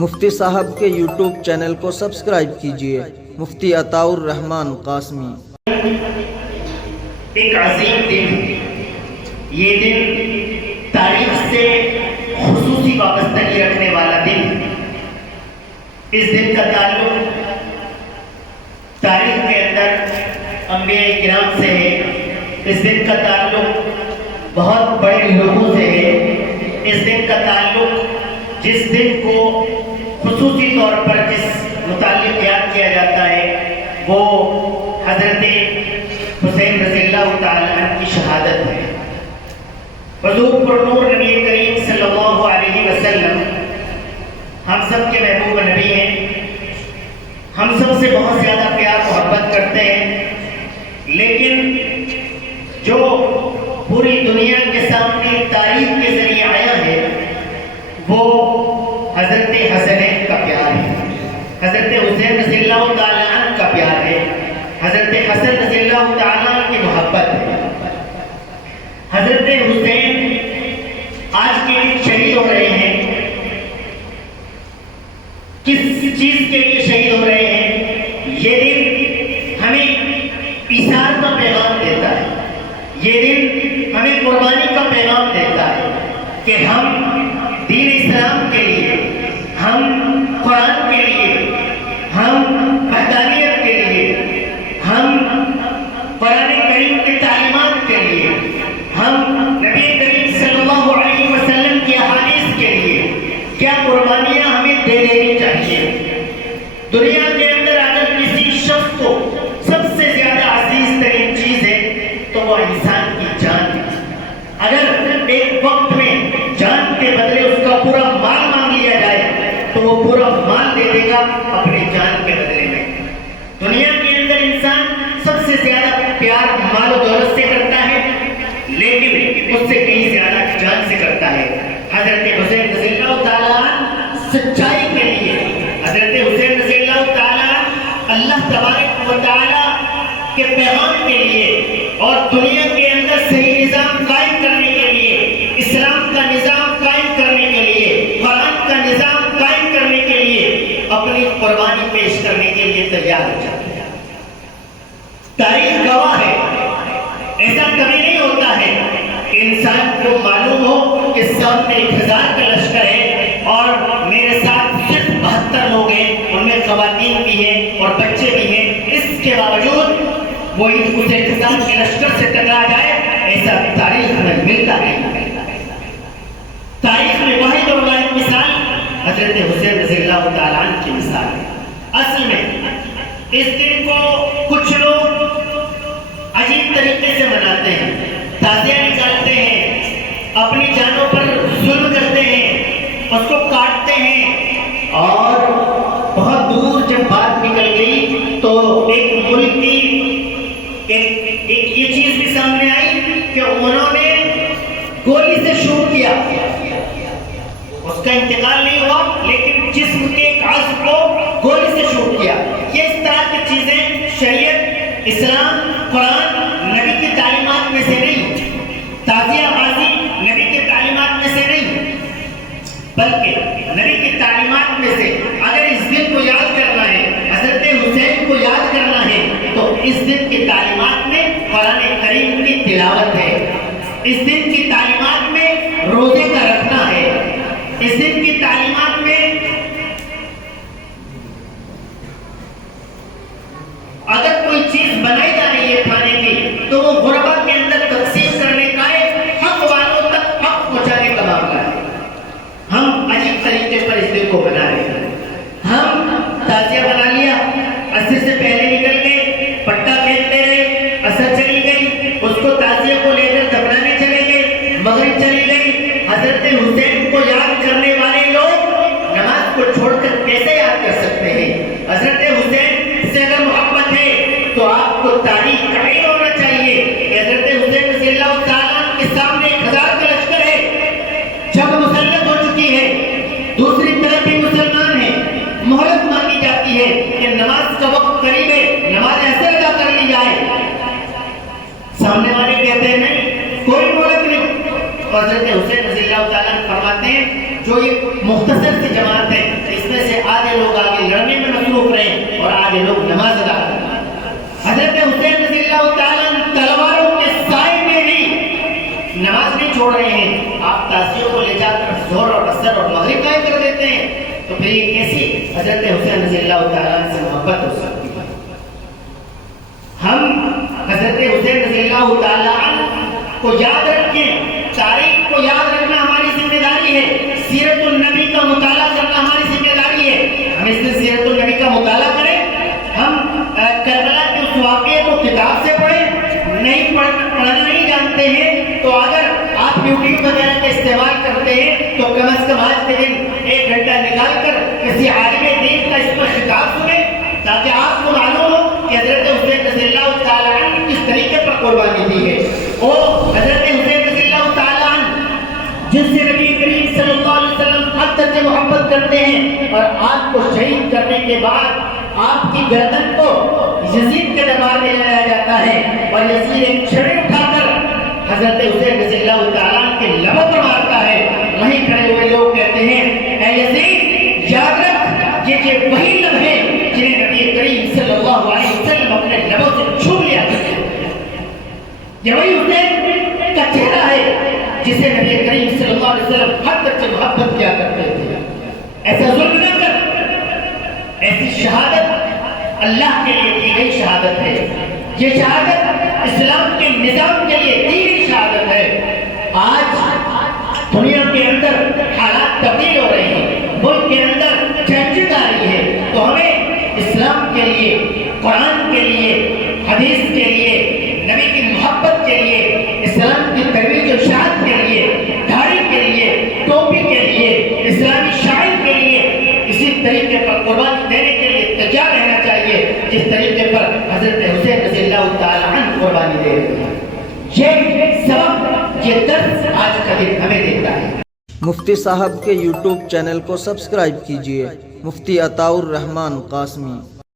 مفتی صاحب کے YouTube channel کو سبسکرائب کیجئے۔ مفتی عطاء الرحمن قاسمی۔ ایک عظیم دن، یہ دن تاریخ سے خصوصی وابستگی رکھنے والا دن۔ اس دن کا تعلق تاریخ کے اندر انبیاء کرام سے ہے۔ اس دن کا تعلق بہت بڑے لوگوں سے ہے۔ اس دن کا تعلق جس دن کو خصوصی طور پر جس متعلق یاد کیا جاتا ہے وہ حضرت حسین رضی اللہ تعالیٰ عنہ کی شہادت ہے۔ حضور پر نور نبی کریم صلی اللہ علیہ وسلم ہم سب کے محبوب نبی ہیں، ہم سب سے بہت زیادہ پیار محبت کرتے ہیں، لیکن جو پوری دنیا کے سامنے تاریخ کے ذریعے آیا ہے وہ حضرت حسنین کا پیار ہے، حضرت حسین رضی اللہ تعالیٰ عنہ کا پیار ہے، حضرت حسن رضی اللہ تعالیٰ عنہ کی محبت ہے۔ حضرت حسین آج کے دن شہید ہو رہے ہیں۔ کس چیز کے لیے شہید ہو رہے ہیں؟ یہ دن ہمیں ایثار کا پیغام دیتا ہے، یہ دن ہمیں قربانی کا پیغام دیتا ہے کہ ہم دین اسلام کے لیے، ہم قرآن کے لیے، ہم وحدانیت کے لیے، ہم قرآن کریم کی تعلیمات کے لیے، ہم نبی کریم صلی اللہ علیہ وسلم کی احادیث کے لیے کیا قربانیاں ہمیں دے دینی چاہیے۔ دنیا کے اندر اگر کسی شخص کو سب سے زیادہ عزیز ترین چیز ہے تو وہ انسان کی جان ہے۔ اگر ایک وقت میں جان کے بدلے اس کا پورا مال مانگ لیا جائے تو وہ پورا مال دے دے گا اپنی جان کے بدلے میں۔ دنیا کے اندر انسان سب سے زیادہ پیار مال و دولت سے کرتا ہے، لیکن اس سے کہیں زیادہ جان سے کرتا ہے۔ حضرت حسین رضی اللہ تعالیٰ سچائی کے لیے، حضرت حسین رضی اللہ تعالیٰ اللہ تبارک و تعالیٰ کے پیغام کے لیے اور دنیا کے اندر صحیح نظام قائم کرنے کے لیے، اسلام کا نظام قائم کرنے کے لیے، قرآن کا نظام قائم کرنے کے لیے اپنی قربانی پیش کرنے کے لیے تیار ہو جاتے ہیں۔ تاریخ گواہ ہے، ایسا کبھی نہیں ہوتا ہے کہ انسان کو معلوم ہو کہ سامنے 1000 کا لشکر ہے اور میرے ساتھ صرف 72 لوگ ہیں، ان میں خواتین بھی ہیں اور بچے بھی ہیں، اس کے باوجود وہ اس 1000 کے لشکر سے ٹکرا جائے، ایسا تاریخ میں ملتا نہیں۔ تاریخ میں واحد اور واحد مثال حضرت حسین رضی اللہ تعالیٰ عنہ کی مثال ہے۔ اصل میں اس دن کو کچھ لوگ عجیب طریقے سے مناتے ہیں، تازیہ نکالتے ہیں، اپنی جانوں پر ظلم کرتے ہیں، اس کو کاٹتے ہیں، اور بہت دور جب بات نکل گئی تو ایک ملک کی ایک یہ چیز بھی سامنے آئی کہ انہوں نے گولی سے شوٹ کیا، اس کا انتقال نہیں ہوا لیکن جسم کے ایک عضو کو گولی سے شوٹ کیا۔ یہ اس طرح کی چیزیں شریعت، اسلام، قرآن، نبی کی تعلیمات میں سے نہیں، تعزیہ بازی نبی کی تعلیمات میں سے نہیں، بلکہ نبی کی تعلیمات میں سے اگر اس دن کو یاد کرنا ہے، حضرت حسین کو یاد کرنا ہے، تو اس دن کی تعلیمات میں قرآن کریم کی تلاوت ہے، اس دن کی تعلیمات میں روزے کا رکھنا ہے، اس دن کی تعلیمات میں اگر کوئی چیز بنائی جا رہی ہے کھانے کی تو وہ غربا کے اندر تقسیم کرنے کا ہے، حق والوں تک حق پہنچانے کا معاملہ ہے۔ ہم عجیب طریقے پر اس دن کو بنا رہے ہیں۔ ہم تازیہ بنا لیا، عصر سے پہلے نکل گئے، پٹا پھینکتے رہے، عصر چلی گئی، اس کو تازیہ کو لے کر دفنانے چلے گئے، مغرب چلی گئی۔ حضرت حسین کو یاد کرنے والے لوگ نماز کو چھوڑ کر کیسے یاد کر سکتے ہیں؟ حضرت حسین سے اگر محبت ہے تو آپ کو تاریخ کا علم ہونا چاہیے کہ حضرت حسین رضی اللہ تعالیٰ کے سامنے 1000 کا لشکر ہے، جب مسلط ہو چکی ہے، دوسری طرف بھی مسلمان ہیں، مہلت مانگی جاتی ہے کہ نماز کا وقت قریب ہے، نماز ایسے ادا کر لی جائے، سامنے والے کہتے ہیں نہیں، کوئی مہلت نہیں۔ حضرت حسین رضی اللہ تعالیٰ فرماتے ہیں جو یہ مختصر سی جماعت ہے، اس میں تو پھر یہ کیسی حضرت حسین رضی اللہ تعالیٰ سے محبت ہو سکتی ہے؟ ہم حضرت حسین رضی اللہ تعالیٰ کو یاد رکھیں، تاریخ کو یاد رکھنا ہماری ذمہ داری ہے، سیرت النبی کا مطالعہ کرنا ہماری ذمہ داری ہے۔ ہم اس دن سیرت النبی کا مطالعہ کریں، ہم کربلا کے اس واقعے کو کتاب سے پڑھیں، نہیں پڑھنا نہیں جانتے ہیں تو اگر آپ یوٹیوب وغیرہ کا استعمال کرتے ہیں تو کم از کم آج کے دن 1 گھنٹہ نکال کر کسی عالم دین کا اس پر خطاب سنیں، تاکہ آپ کو معلوم ہو کہ حضرت حسین رضی اللہ تعالیٰ عنہ کس طریقے پر قربانی دی ہے۔ وہ حضرت حسین رضی اللہ تعالیٰ عنہ جس سے نبی کریم صلی اللہ علیہ وسلم حد تک محبت کرتے ہیں، اور آپ کو شہید کرنے کے بعد آپ کی گردن کو یزید کے دربار میں لایا جاتا ہے، اور یزید ایک چھڑی اٹھا کر حضرت حسین رضی اللہ تعالیٰ عنہ کے لبوں پر مارتا ہے۔ وہیں کھڑے ہوئے لوگ کہتے ہیں اے یزید یاد رکھ، یہ وہی لمحے جنہیں نبی کریم صلی اللہ علیہ وسلم اپنے لبوں سے چھو لیا کرتے ہیں، یہ وہی حسین کا چہرہ ہے جسے نبی کریم صلی اللہ علیہ وسلم حد تک سے محبت کیا کرتے تھے۔ ایسا ظلم نہ کر، ایسی شہادت اللہ کے لیے دی گئی شہادت ہے، یہ شہادت اسلام کے نظام کے لیے دی گئی شہادت ہے۔ آج دنیا کے اندر حالات تبدیل ہو رہے ہیں، ملک کے اندر چینجز آ رہی ہے، تو ہمیں اسلام کے لیے، قرآن کے لیے، حدیث کے لیے، نبی کی محبت کے لیے، اسلام کی ترویج و اشاعت کے لیے، داڑھی کے لیے، ٹوپی کے لیے، اسلامی شاعر کے لیے اسی طریقے پر قربانی دینے کے لیے تیار رہنا چاہیے جس طریقے پر حضرت حسین رضی اللہ تعالیٰ عنہ قربانی دے رہے ہیں۔ یہ سبق، یہ درس آج کا دن ہمیں دیتا ہے۔ مفتی صاحب کے یوٹیوب چینل کو سبسکرائب کیجیے، مفتی عطاء الرحمان قاسمی۔